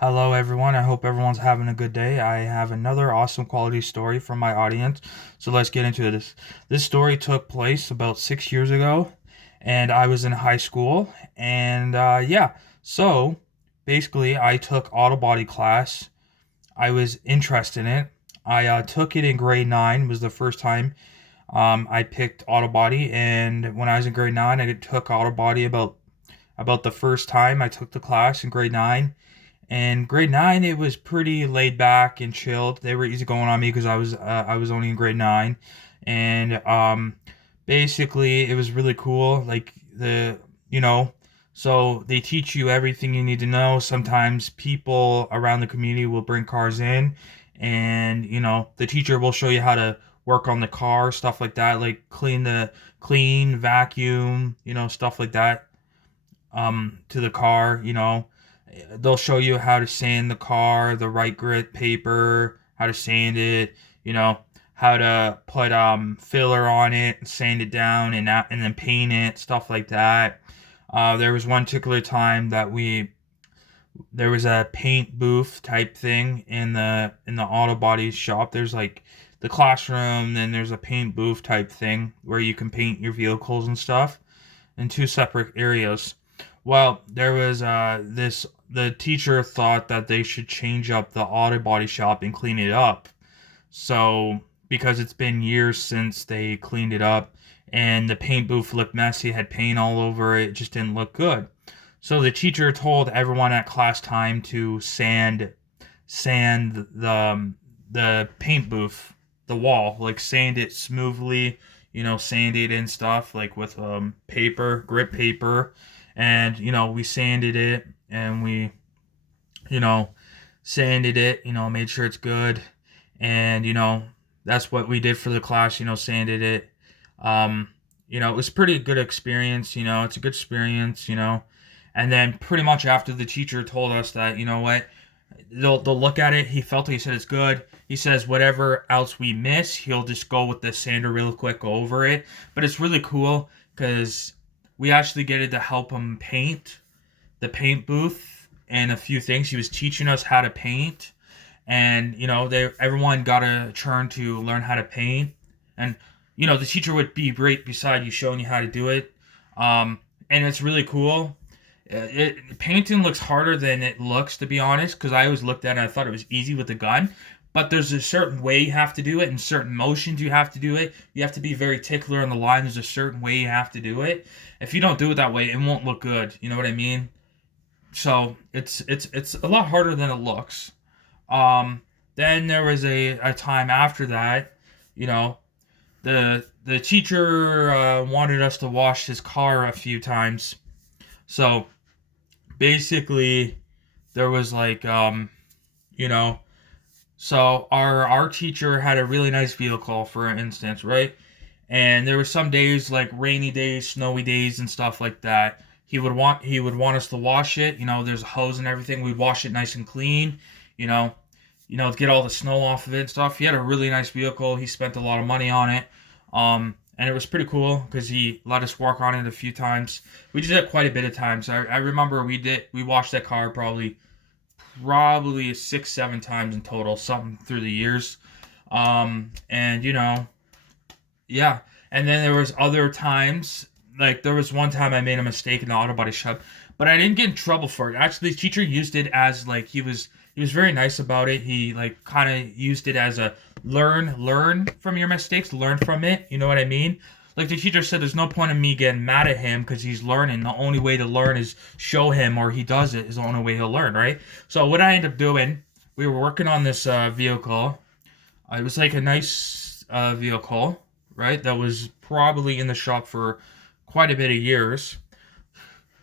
Hello, everyone. I hope everyone's having a good day. I have another awesome quality story from my audience. So let's get into this. This story took place about 6 years ago, and I was in high school. And yeah, so basically, I took autobody class. I was interested in it. I took it in grade 9, was the first time I picked autobody. And when I was in grade 9, I took autobody about the first time I took the class in grade 9. And grade 9, it was pretty laid back and chilled. They were easy going on me because I was only in grade 9, and basically it was really cool. Like you know, so they teach you everything you need to know. Sometimes people around the community will bring cars in, and the teacher will show you how to work on the car, stuff like that, like clean, vacuum, stuff like that to the car. They'll show you how to sand the car, the right grit paper, how to sand it, how to put filler on it and sand it down and then paint it, stuff like that. There was one particular time that we there was a paint booth type thing in the auto body shop. There's like the classroom, then there's a paint booth type thing where you can paint your vehicles and stuff in two separate areas. Well, there was the teacher thought that they should change up the auto body shop and clean it up. So, because it's been years since they cleaned it up and the paint booth looked messy, had paint all over it, just didn't look good. So the teacher told everyone at class time to sand the paint booth, the wall, like sand it smoothly, sand it and stuff like with grip paper, and we sanded it and we you know sanded it, made sure it's good, and that's what we did for the class, sanded it. It was pretty good experience, it's a good experience, and then pretty much after the teacher told us that, what, they'll look at it. He felt it. He said it's good. He says whatever else we miss, he'll just go with the sander real quick, go over it. But it's really cool because we actually get to help him paint the paint booth and a few things. He was teaching us how to paint, and everyone got a turn to learn how to paint, and the teacher would be right beside you, showing you how to do it. And it's really cool. Painting looks harder than it looks, to be honest, because I always looked at it and I thought it was easy with the gun. But there's a certain way you have to do it and certain motions you have to do it. You have to be very particular on the line. There's a certain way you have to do it. If you don't do it that way, it won't look good. You know what I mean? So it's a lot harder than it looks. Then there was a time after that, you know, the teacher wanted us to wash his car a few times. So basically there was like you know so our teacher had a really nice vehicle, for instance, right? And there were some days, like rainy days, snowy days and stuff like that, he would want us to wash it. There's a hose and everything. We'd wash it nice and clean, you know get all the snow off of it and stuff. He had a really nice vehicle. He spent a lot of money on it. And it was pretty cool because he let us work on it a few times. We did it quite a bit of times. I remember we washed that car probably 6 7 times in total, something through the years. And yeah. And then there was other times, like there was one time I made a mistake in the auto body shop, but I didn't get in trouble for it. Actually, the teacher used it as like he was very nice about it. He like kind of used it as a learn from your mistakes, learn from it. You know what I mean? Like the teacher said, there's no point in me getting mad at him because he's learning. The only way to learn is show him, or he does it is the only way he'll learn, right? So what I ended up doing, we were working on this vehicle. It was like a nice vehicle, right? That was probably in the shop for quite a bit of years.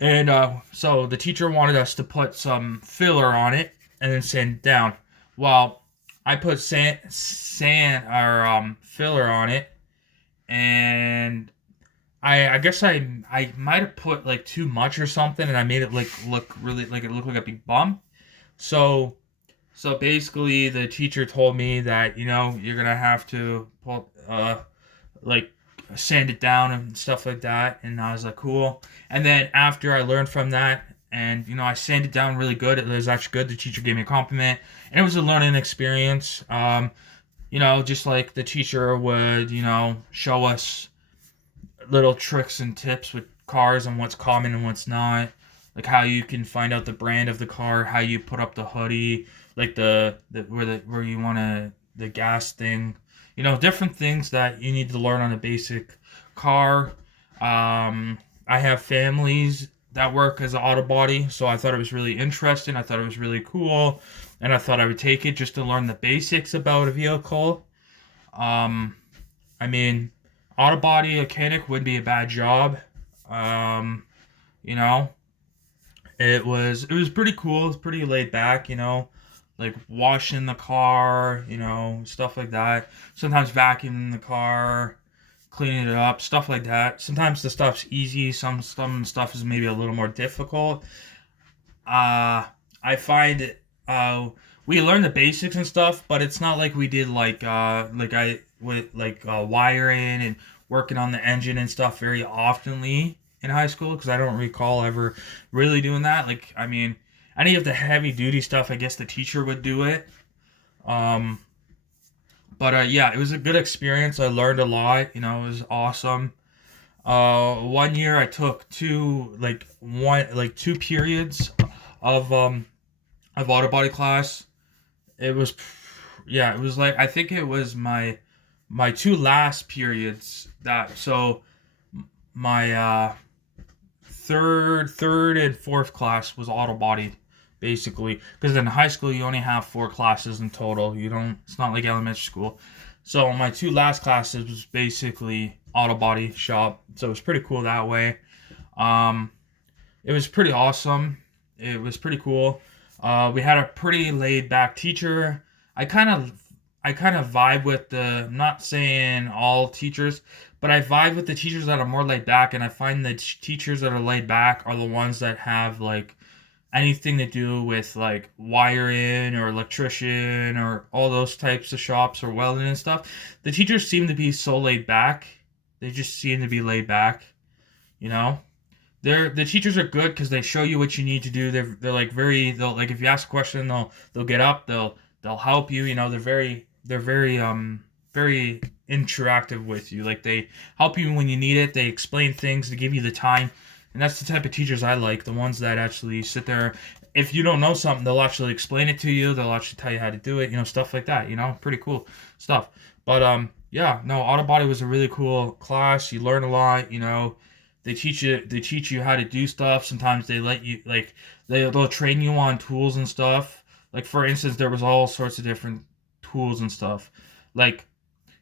And so the teacher wanted us to put some filler on it and then sand it down. Well, I put sand or filler on it, and I guess I might have put like too much or something, and I made it like look really like it looked like a big bump. So so basically, the teacher told me that you're gonna have to pull like sand it down and stuff like that, and I was like, cool. And then after I learned from that, and I sanded down really good. It was actually good. The teacher gave me a compliment, and it was a learning experience. Just like the teacher would, show us little tricks and tips with cars and what's common and what's not, like how you can find out the brand of the car, how you put up the hoodie, like where you want to the gas thing, different things that you need to learn on a basic car. I have families that work as an auto body, so I thought it was really interesting. I thought it was really cool, and I thought I would take it just to learn the basics about a vehicle. Um, I mean, auto body mechanic would be a bad job. Um, you know, it was pretty cool. It's pretty laid back. Like washing the car. Stuff like that. Sometimes vacuuming the car, cleaning it up, stuff like that. Sometimes the stuff's easy. Some stuff is maybe a little more difficult. Uh, I find we learn the basics and stuff, but it's not like we did like I with like wiring and working on the engine and stuff very oftenly in high school because I don't recall ever really doing that. Like I mean, any of the heavy duty stuff, I guess the teacher would do it. Um, but yeah, it was a good experience. I learned a lot. It was awesome. One year I took two periods of auto body class. It was, yeah, it was like I think it was my two last periods that so my third and fourth class was auto body basically because in high school you only have four classes in total. You don't. It's not like elementary school. So my two last classes was basically auto body shop. So it was pretty cool that way. Um, it was pretty awesome. It was pretty cool. We had a pretty laid back teacher. I kind of I kind of vibe with the I'm not saying all teachers, but I vibe with the teachers that are more laid back, and I find the teachers that are laid back are the ones that have like anything to do with like wiring or electrician or all those types of shops or welding and stuff. The teachers seem to be so laid back. They just seem to be laid back, you know. The teachers are good because they show you what you need to do. They're like they'll like if you ask a question they'll get up they'll help you. They're very interactive with you. Like they help you when you need it. They explain things. They give you the time, and that's the type of teachers I like. The ones that actually sit there. If you don't know something, they'll actually explain it to you. They'll actually tell you how to do it. Stuff like that. Pretty cool stuff. But yeah, no, auto body was a really cool class. You learn a lot. They teach you how to do stuff. Sometimes they let you like they'll train you on tools and stuff. Like for instance, there was all sorts of different tools and stuff. Like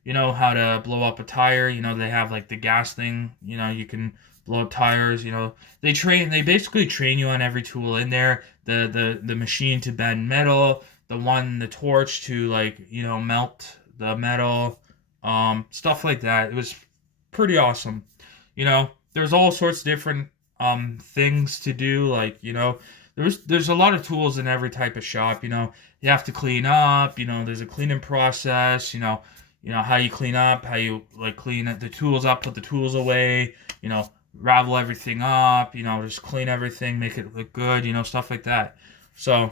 how to blow up a tire. They have like the gas thing. You can blow up tires. They basically train you on every tool in there. The machine to bend metal, the torch to like melt the metal, stuff like that. It was pretty awesome. There's all sorts of different things to do. Like there's a lot of tools in every type of shop. You have to clean up. There's a cleaning process. How you clean up, how you like clean the tools up, put the tools away. Ravel everything up. Just clean everything, make it look good. Stuff like that. So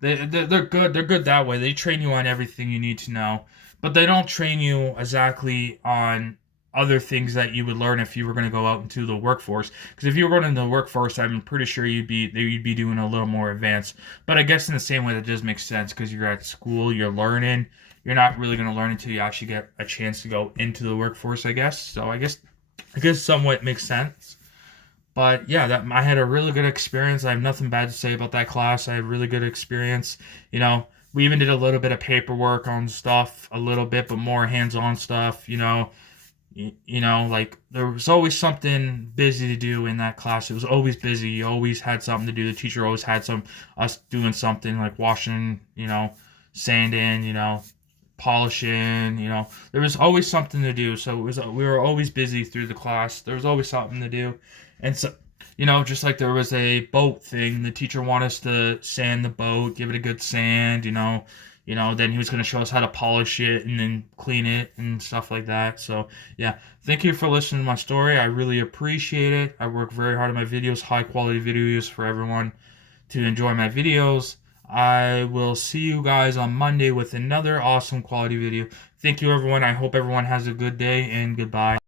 they're good. They're good that way. They train you on everything you need to know, but they don't train you exactly on other things that you would learn if you were going to go out into the workforce. Because if you were going into the workforce, I'm pretty sure you'd be doing a little more advanced. But I guess in the same way that does make sense because you're at school, you're learning. You're not really going to learn until you actually get a chance to go into the workforce, I guess. So I guess somewhat makes sense. But yeah, that I had a really good experience. I have nothing bad to say about that class. I had a really good experience. We even did a little bit of paperwork on stuff, a little bit, but more hands-on stuff. Like there was always something busy to do in that class. It was always busy. You always had something to do. The teacher always had us doing something like washing, sanding, polishing. There was always something to do. So we were always busy through the class. There was always something to do, and so just like there was a boat thing. The teacher wanted us to sand the boat, give it a good sand. then he was going to show us how to polish it and then clean it and stuff like that. So, yeah, thank you for listening to my story. I really appreciate it. I work very hard on my videos, high quality videos for everyone to enjoy my videos. I will see you guys on Monday with another awesome quality video. Thank you, everyone. I hope everyone has a good day, and goodbye.